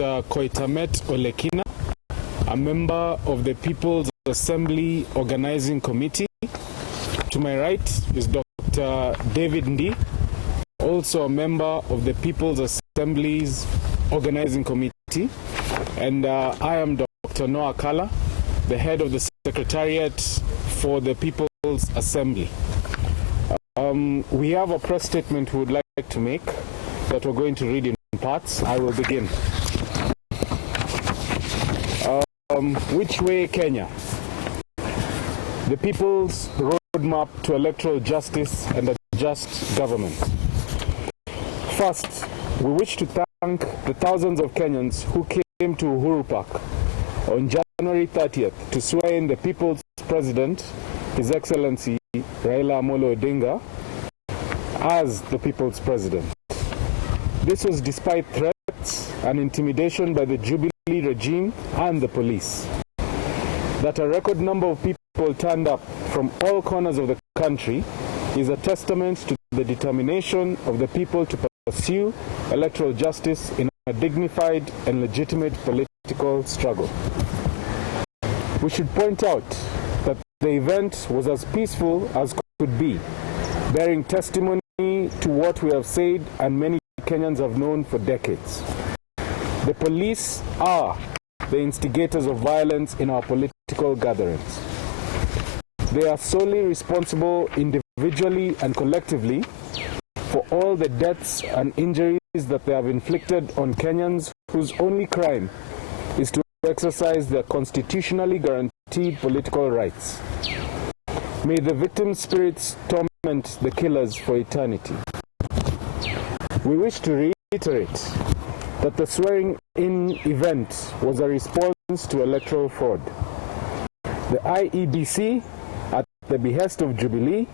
Dr. Koitamet Olekina, a member of the People's Assembly Organizing Committee. To my right is Dr. David Ndi, also a member of the People's Assembly's Organizing Committee. And I am Dr. Noah Kala, the head of the Secretariat for the People's Assembly. We have a press statement we would like to make that we're going to read in parts. I will begin. Which way, Kenya? The People's Roadmap to Electoral Justice and a Just Government. First, we wish to thank the thousands of Kenyans who came to Uhuru Park on January 30th to swear in the People's President, His Excellency Raila Odinga, as the People's President. This was despite threats and intimidation by the Jubilee regime and the police. That a record number of people turned up from all corners of the country is a testament to the determination of the people to pursue electoral justice in a dignified and legitimate political struggle. We should point out that the event was as peaceful as could be, bearing testimony to what we have said and many Kenyans have known for decades. The police are the instigators of violence in our political gatherings. They are solely responsible individually and collectively for all the deaths and injuries that they have inflicted on Kenyans whose only crime is to exercise their constitutionally guaranteed political rights. May the victims' spirits torment the killers for eternity. We wish to reiterate that the swearing-in event was a response to electoral fraud. The IEBC, at the behest of Jubilee,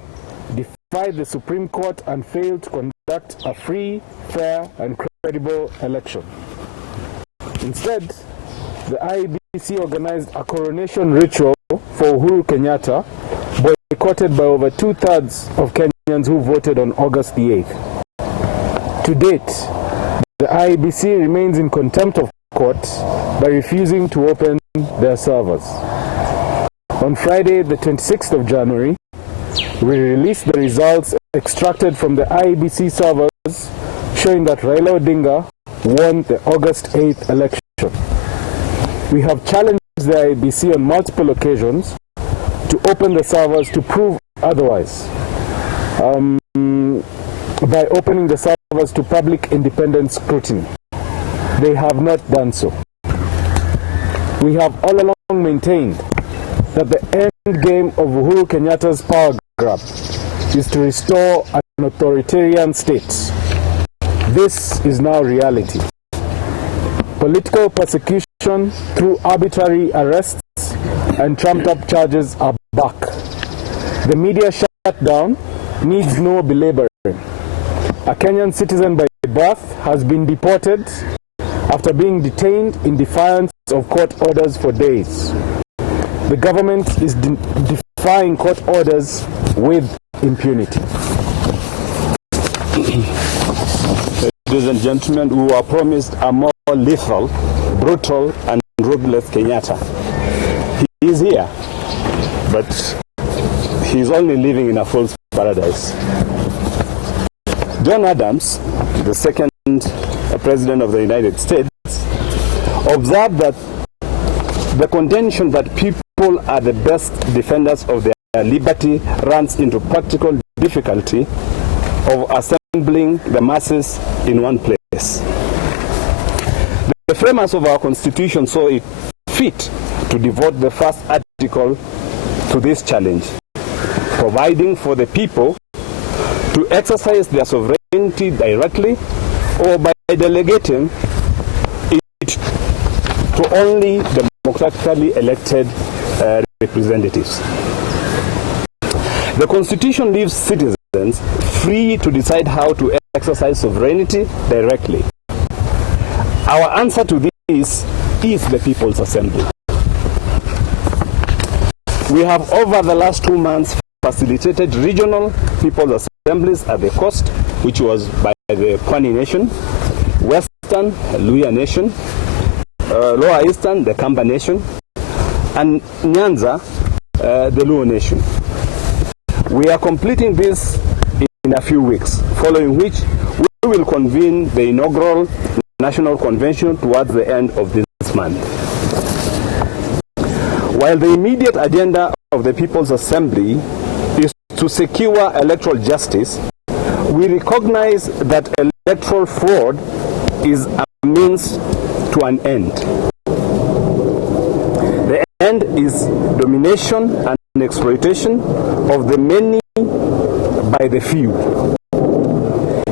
defied the Supreme Court and failed to conduct a free, fair, and credible election. Instead, the IEBC organized a coronation ritual for Uhuru Kenyatta, boycotted by over 2/3 of Kenyans who voted on August the 8th. To date, the IEBC remains in contempt of court by refusing to open their servers. On Friday, the 26th of January, we released the results extracted from the IEBC servers showing that Raila Odinga won the August 8th election. We have challenged the IEBC on multiple occasions to open the servers to prove otherwise, by opening the servers to public independent scrutiny. They have not done so. We have all along maintained that the end game of Uhuru Kenyatta's power grab is to restore an authoritarian state. This is now reality. Political persecution through arbitrary arrests and trumped-up charges are back. The media shutdown needs no belaboring. A Kenyan citizen by birth has been deported after being detained in defiance of court orders for days. The government is defying court orders with impunity. Ladies and gentlemen, we were promised a more lethal, brutal, and ruthless Kenyatta. He is here, but he is only living in a false paradise. John Adams, the second president of the United States, observed that the contention that people are the best defenders of their liberty runs into practical difficulty of assembling the masses in one place. The framers of our Constitution saw it fit to devote the first article to this challenge, providing for the people to exercise their sovereignty directly or by delegating it to only democratically elected representatives. The Constitution leaves citizens free to decide how to exercise sovereignty directly. Our answer to this is the People's Assembly. We have over the last 2 months facilitated regional People's Assemblies at the coast, which was by the Pwani Nation, Western Luhya Nation, Lower Eastern, the Kamba Nation, and Nyanza, the Luo Nation. We are completing this in a few weeks, following which we will convene the inaugural National Convention towards the end of this month. While the immediate agenda of the People's Assembly is to secure electoral justice, we recognize that electoral fraud is a means to an end. The end is domination and exploitation of the many by the few.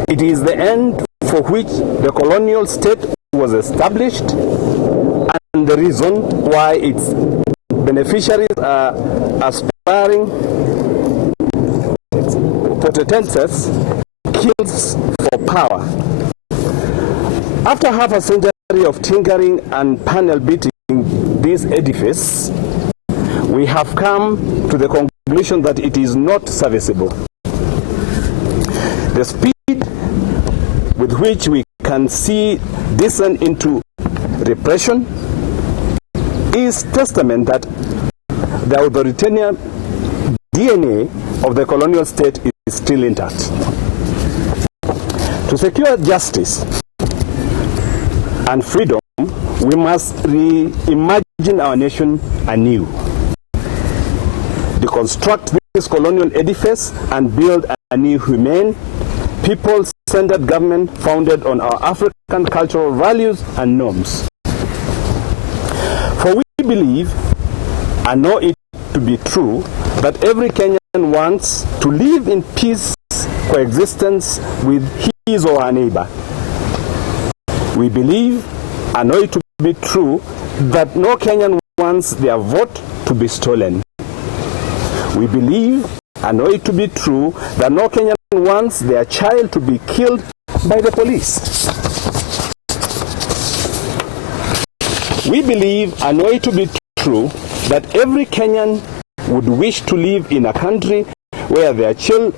It is the end for which the colonial state was established and the reason why its beneficiaries are aspiring potentates kills for power. After half a century of tinkering and panel beating this edifice, we have come to the conclusion that it is not serviceable. The speed with which we can see descent into repression is testament that the authoritarian DNA of the colonial state is still intact. To secure justice and freedom, we must reimagine our nation anew, deconstruct this colonial edifice and build a new humane, people-centered government founded on our African cultural values and norms. For we believe and know it to be true that every Kenyan wants to live in peace coexistence with his or her neighbor. We believe and know it to be true that no Kenyan wants their vote to be stolen. We believe and know it to be true that no Kenyan wants their child to be killed by the police. We believe and know it to be true that every Kenyan would wish to live in a country where their child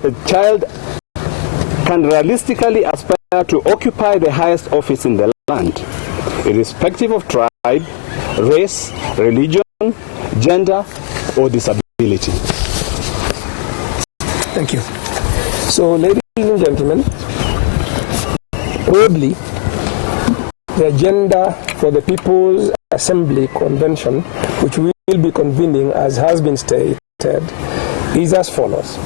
can realistically aspire to occupy the highest office in the land, irrespective of tribe, race, religion, gender, or disability. Thank you. So, ladies and gentlemen, broadly, the agenda for the People's Assembly Convention, which we will be convening, as has been stated, is as follows.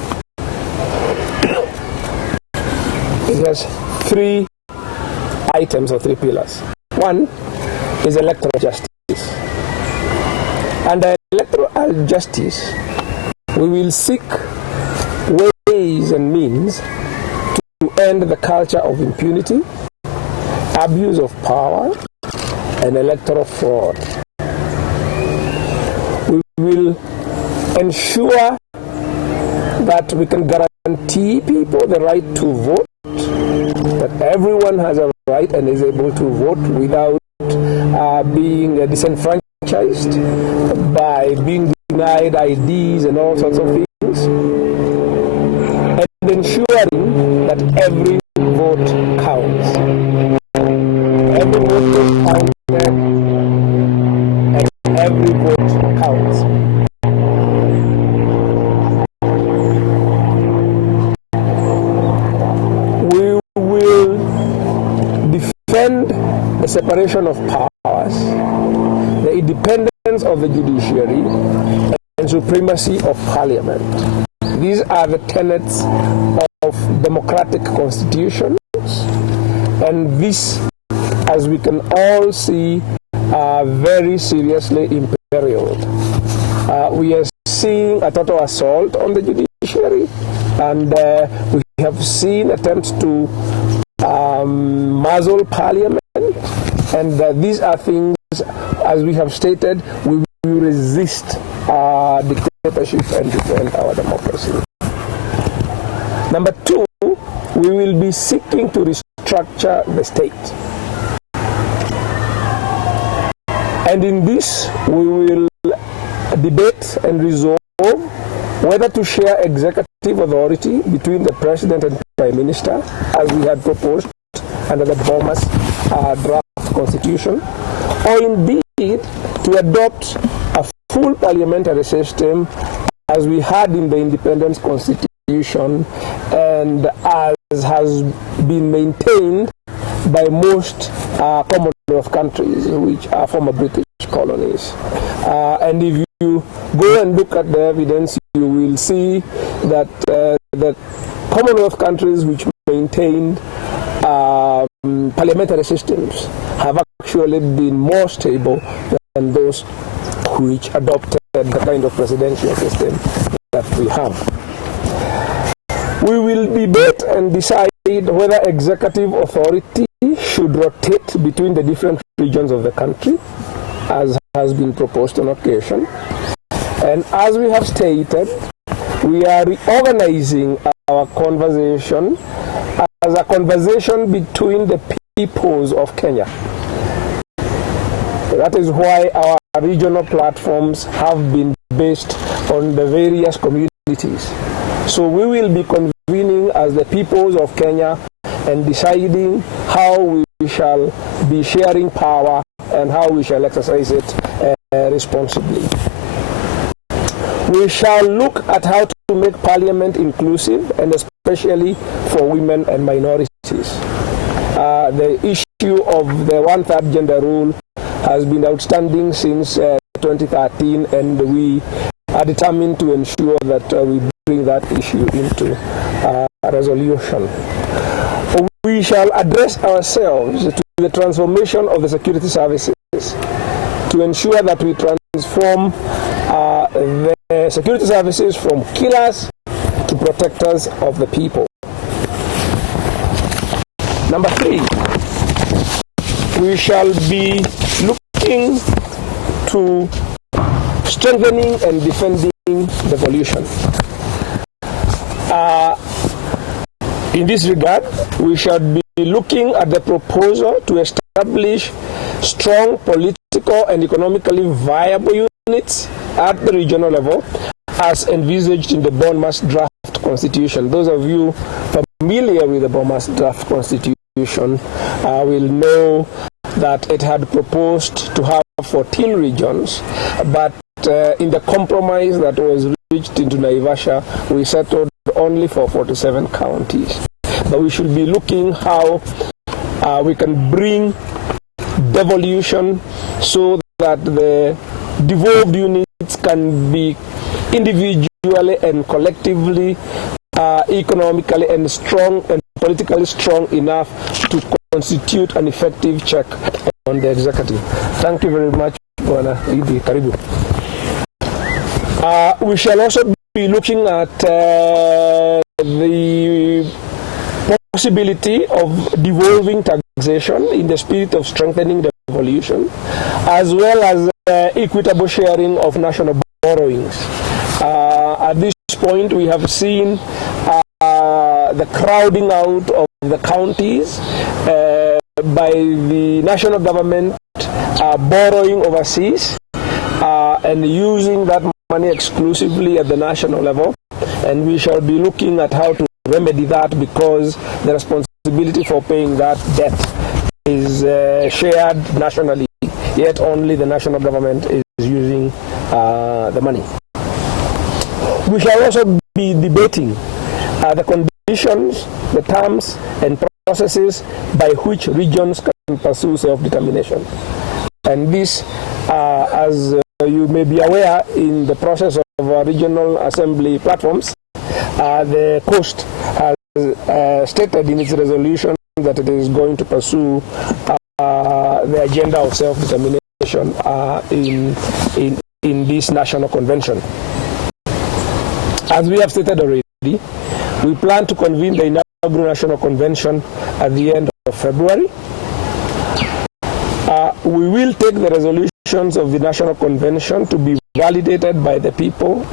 It has three items or three pillars. One is electoral justice. Under electoral justice, we will seek ways and means to end the culture of impunity, abuse of power, and electoral fraud. We will ensure that we can guarantee people the right to vote, that everyone has a right and is able to vote without being disenfranchised, by being denied IDs and all sorts of things, and ensuring that every vote counts. Every vote is counted, and every vote counts. We will defend the separation of powers, the independence of the judiciary, and supremacy of parliament. These are the tenets of democratic constitutions, and this, as we can all see, are very seriously imperiled. We are seeing a total assault on the judiciary, and we have seen attempts to muzzle parliament, and these are things, as we have stated, we will resist dictatorship and defend our democracy. Number two, we will be seeking to restructure the state. And in this, we will debate and resolve whether to share executive authority between the President and Prime Minister, as we had proposed under the Bomas draft constitution, or indeed to adopt a full parliamentary system as we had in the Independence Constitution and as has been maintained by most Commonwealth countries, which are former British colonies. And if you go and look at the evidence, you will see that the Commonwealth countries which maintained parliamentary systems have actually been more stable than those which adopted the kind of presidential system that we have. We will debate and decide whether executive authority should rotate between the different regions of the country, as has been proposed on occasion. And as we have stated, we are reorganizing our conversation as a conversation between the peoples of Kenya. That is why our regional platforms have been based on the various communities. So we will be convening as the peoples of Kenya and deciding how we shall be sharing power and how we shall exercise it responsibly. We shall look at how to make parliament inclusive, and especially for women and minorities. The issue of the one-third gender rule has been outstanding since 2013, and we are determined to ensure that we bring that issue into resolution. We shall address ourselves to the transformation of the security services to ensure that we transform the security services from killers to protectors of the people. Number 3, we shall be looking to strengthening and defending devolution. In this regard, we shall be looking at the proposal to establish strong political and economically viable units at the regional level as envisaged in the Bournemouth draft constitution. Those of you familiar with the Bournemouth draft constitution will know that it had proposed to have 14 regions, but in the compromise that was reached into Naivasha, we settled only for 47 counties. But we should be looking how we can bring devolution so that the devolved units can be individually and collectively, economically and strong and politically strong enough to constitute an effective check on the executive. Thank you very much, Bwana Idi. Karibu. We shall also be looking at the possibility of devolving taxation in the spirit of strengthening devolution, as well as equitable sharing of national borrowings. At this point, we have seen the crowding out of the counties by the national government borrowing overseas and using that money exclusively at the national level. And we shall be looking at how to remedy that, because the responsibility for paying that debt is shared nationally, yet only the national government is using the money. We shall also be debating the conditions, the terms and processes by which regions can pursue self-determination. And this, as you may be aware, in the process of regional assembly platforms, the Coast has stated in its resolution that it is going to pursue the agenda of self-determination in this national convention. As we have stated already, we plan to convene the inaugural national convention at the end of February. We will take the resolutions of the national convention to be validated by the people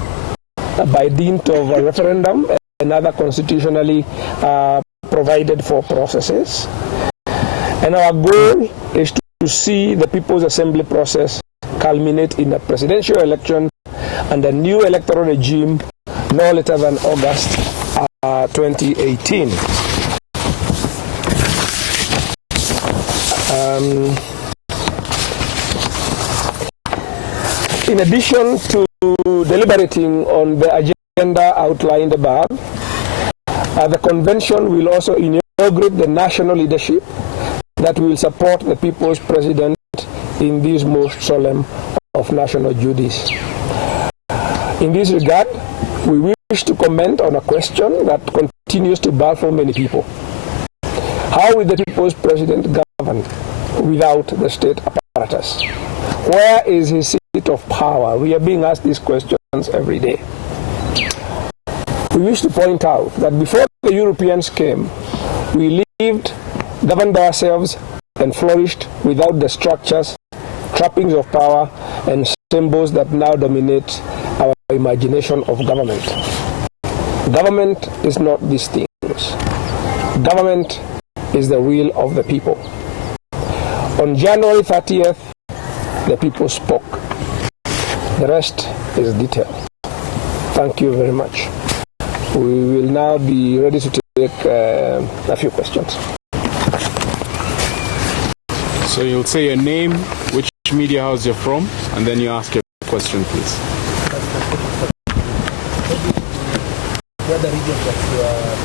by dint of a referendum and other constitutionally provided for processes. And our goal is to see the People's Assembly process culminate in a presidential election and a new electoral regime no later than August 2018. In addition to deliberating on the agenda outlined above, the convention will also inaugurate the national leadership that will support the people's president in these most solemn of national duties. In this regard, we wish to comment on a question that continues to baffle many people. How will the people's president govern without the state apparatus? Where is his seat of power? We are being asked these questions every day. We wish to point out that before the Europeans came, we lived, governed ourselves, and flourished without the structures, trappings of power, and symbols that now dominate our imagination of government. Government is not these things. Government is the will of the people. On January 30th, the people spoke. The rest is detail. Thank you very much. We will now be ready to take a few questions. So you'll say your name, which media house you're from, and then you ask your question, please. What are the regions that you are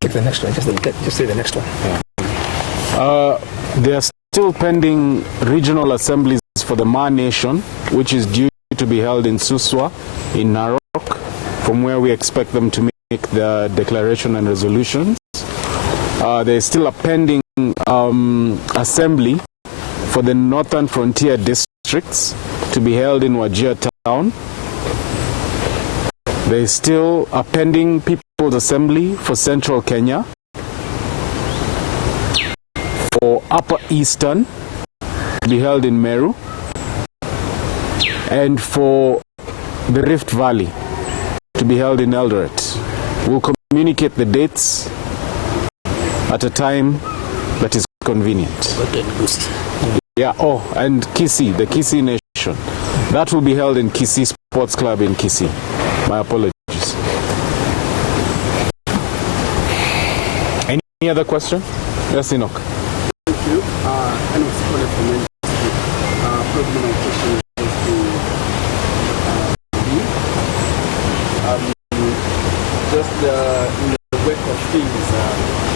Take the next one. Just say the next one. Yeah. They are still pending regional assemblies for the Ma Nation, which is due to be held in Suswa, in Narok, from where we expect them to make the declaration and resolutions. There is still a pending assembly for the Northern Frontier districts to be held in Wajir Town. There is still a pending People's Assembly for Central Kenya, for Upper Eastern to be held in Meru, and for the Rift Valley to be held in Eldoret. We'll communicate the dates at a time that is convenient. Yeah, oh, and Kisii, the Kisii Nation. That will be held in Kisii Sports Club in Kisii. My apologies. Any other question? Yes, Enoch. Thank you. And it's problem of question is to be just in the wake of things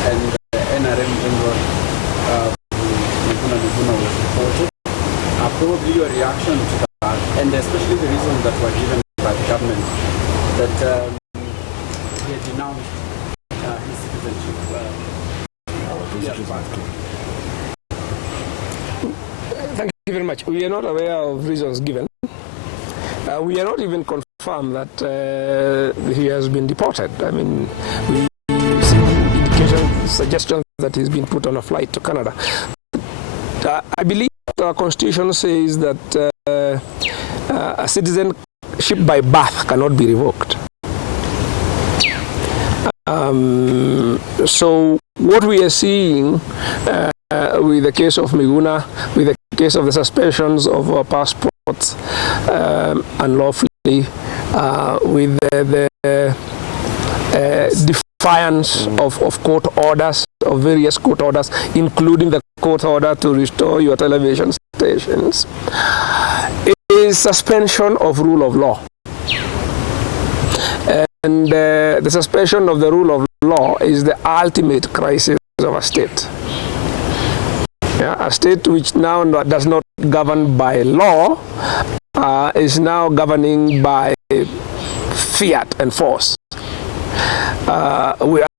and the NRM general Miguna was reported. Probably your reaction to that, and especially the reasons that were given by the government that they denounced his citizenship. Thank you very much. We are not aware of reasons given. We are not even confirmed that he has been deported. I mean, we see indications, suggestions that he's been put on a flight to Canada. I believe our constitution says that a citizenship by birth cannot be revoked. So what we are seeing with the case of Miguna, with the case of the suspensions of our passports unlawfully, with the defiance of court orders, of various court orders, including the court order to restore your television stations, is suspension of rule of law. And the suspension of the rule of law is the ultimate crisis of a state. Yeah, a state which now does not govern by law is now governing by fiat and force.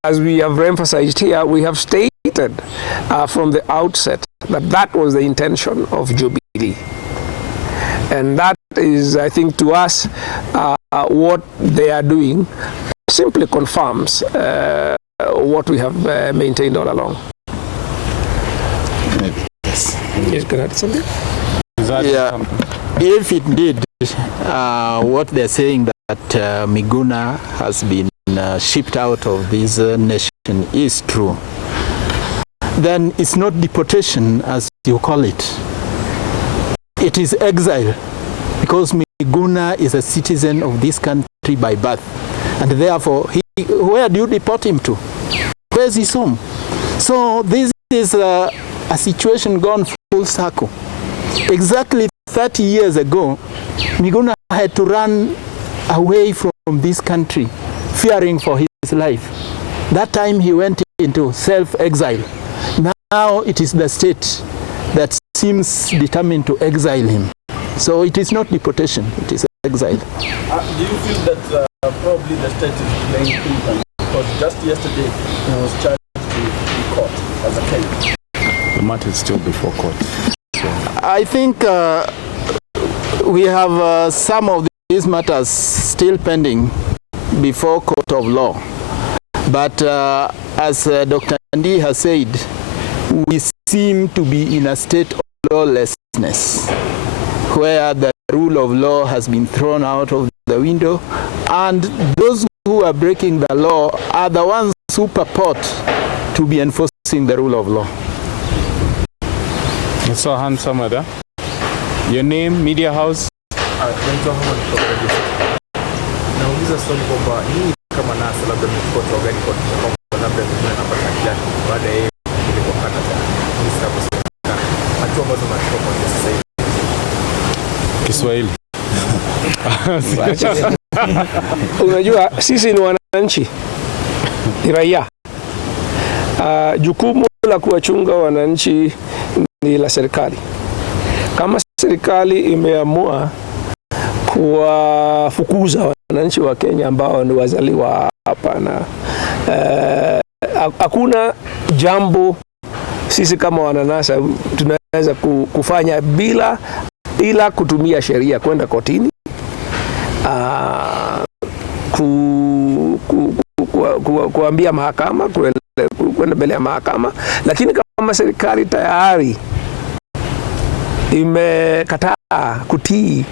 As we have emphasized here, we have stated from the outset that that was the intention of Jubilee. And that is, I think, to us, what they are doing simply confirms what we have maintained all along. Yes. Yes, can I add something? Yeah. If indeed what they're saying that Miguna has been shipped out of this nation is true, then it's not deportation as you call it. It is exile, because Miguna is a citizen of this country by birth, and therefore, where do you deport him to? Where's his home? So this is a situation gone full circle. Exactly 30 years ago, Miguna had to run away from this country, fearing for his life. That time he went into self-exile. Now it is the state that seems determined to exile him. So it is not deportation, it is exile. Do you feel that probably the state is playing ping-pong? Because just yesterday he was charged to court as a Kenyan. The matter is still before court. So. I think we have some of these matters still pending before court of law. But as Dr. Ndi has said, we seem to be in a state of lawlessness, where the rule of law has been thrown out of the window, and those who are breaking the law are the ones who purport to be enforcing the rule of law. I saw a hand somewhere there. Your name, media house? Nauliza swali kwamba hii kama NASA labda mikoto gani kwa labda tunapata kiasi baada ya ile kwa Canada ni sababu sana hatua ambazo tunachukua kwa sasa hivi Kiswahili. Unajua sisi ni wananchi, ni raia. Jukumu la kuwachunga wananchi ni la serikali. Kama serikali imeamua kuwafukuza wananchi wa Kenya ambao ni wazaliwa hapa, na hakuna jambo sisi kama wananasa tunaweza kufanya bila kutumia sheria, kwenda kotini, kuambia mahakama, kwenda mbele ya mahakama. Lakini kama serikali tayari imekataa kutii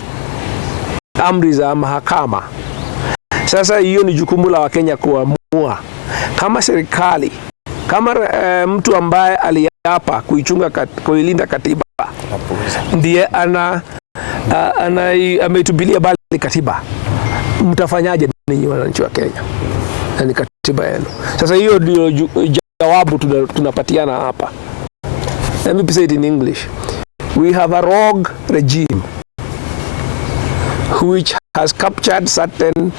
amri za mahakama, sasa hiyo ni jukumu la Wakenya kuamua. Kama serikali, kama mtu ambaye aliapa kuilinda katiba ndiye ameitupilia mbali katiba, mtafanyaje ninyi wananchi wa Kenya? Na ni katiba yenu. Sasa hiyo ndio jawabu tunapatiana hapa. Let me say it in English. We have a rogue regime which has captured certain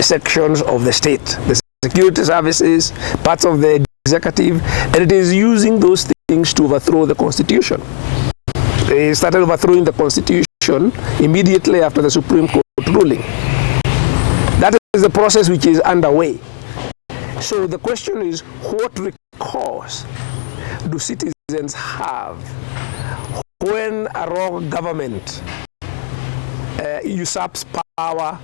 sections of the state, the security services, parts of the executive, and it is using those things to overthrow the constitution. They started overthrowing the constitution immediately after the Supreme Court ruling. That is the process which is underway. So the question is, what recourse do citizens have when a rogue government usurps power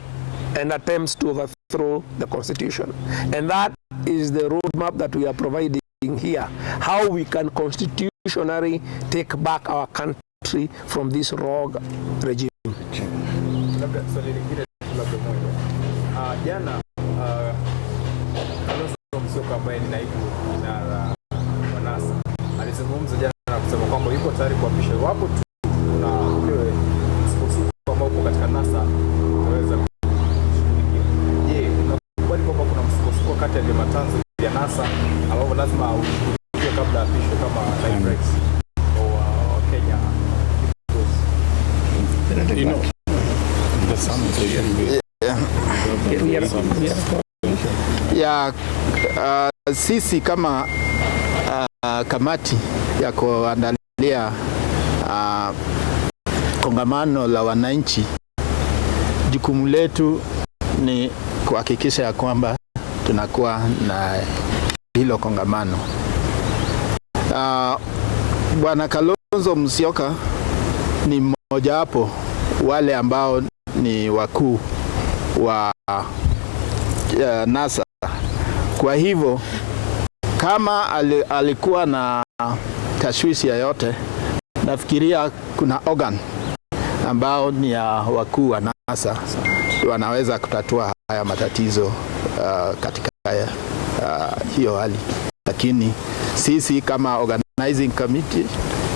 and attempts to overthrow the constitution? And that is the roadmap that we are providing here. How we can constitutionally take back our country from this rogue regime. Jana Msioka ambaye ni naibu wa NASA alizungumza jana na kusema kwamba yuko tayari kuapisha wapo tu na ule msukosuko ambao uko katika NASA unaweza kushughulikia. Je, unakubali kwamba kuna msukosuko kati ya vyama tanzu vya NASA ambao lazima ushughulikie kabla apishwe kama naibu rais wa Kenya? You know, the summit sisi kama kamati ya kuandalia kongamano la wananchi, jukumu letu ni kuhakikisha ya kwamba tunakuwa na hilo kongamano. Bwana Kalonzo Musyoka ni mmoja wapo wale ambao ni wakuu wa NASA. Kwa hivyo kama alikuwa na tashwishi yoyote, nafikiria kuna organ ambao ni ya wakuu wa NASA wanaweza kutatua haya matatizo katika hiyo hali. Lakini sisi kama organizing committee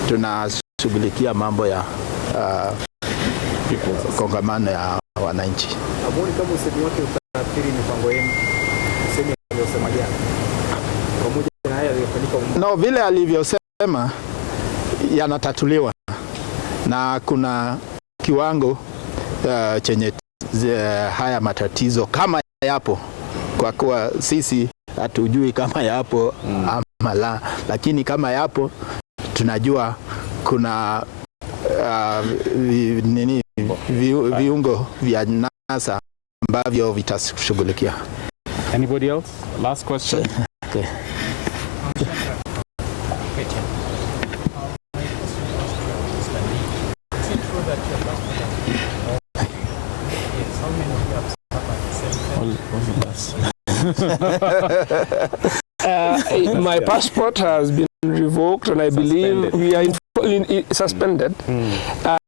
tunashughulikia mambo ya kongamano ya wananchi. Hamuoni kama usemi wake utaathiri mipango yenu? Usemi aliyosema jana. Pamoja na haya yaliyofanyika. No, vile alivyosema yanatatuliwa na kuna kiwango chenye haya matatizo kama yapo, kwa kuwa sisi hatujui kama yapo ama la, lakini kama yapo tunajua kuna viungo vya NASA ambavyo vitashughulikia. Anybody else? Last question. Okay. My passport has been revoked, and I believe we are suspended.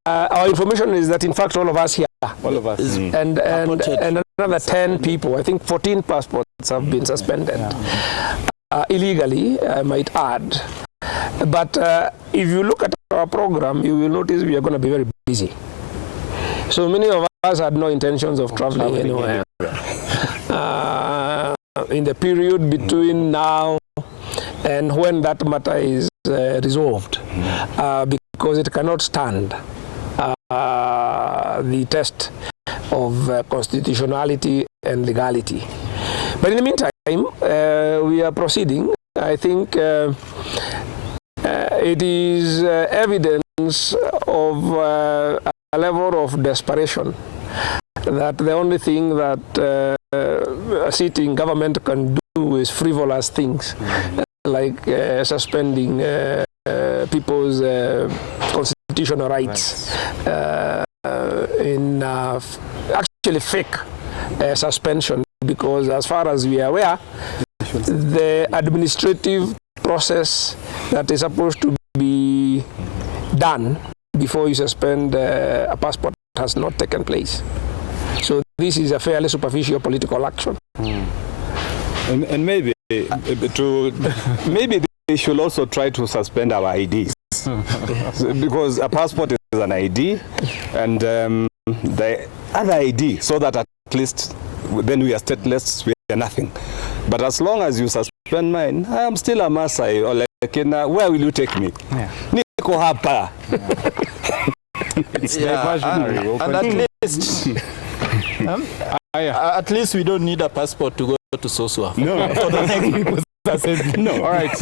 Our information is that, in fact, all of us here, and another 10 people, I think 14 passports have been suspended illegally, I might add. But if you look at our program, you will notice we are going to be very busy. So many of us had no intentions of traveling anywhere. In the period between now and when that matter is resolved, because it cannot stand the test of constitutionality and legality. But in the meantime, we are proceeding. I think it is evidence of a level of desperation that the only thing that a sitting government can do is frivolous things, like suspending people's constitutional rights in actually fake suspension, because as far as we are aware, the administrative process that is supposed to be done before you suspend a passport has not taken place. So this is a fairly superficial political action. And maybe maybe they should also try to suspend our IDs. Because a passport is an ID, and the other ID, so that at least then we are stateless, we are nothing. But as long as you suspend mine, I am still a Maasai, or like, where will you take me? Niko hapa. It's diversionary. And at least we don't need a passport to go to Sosua. No. No. All right.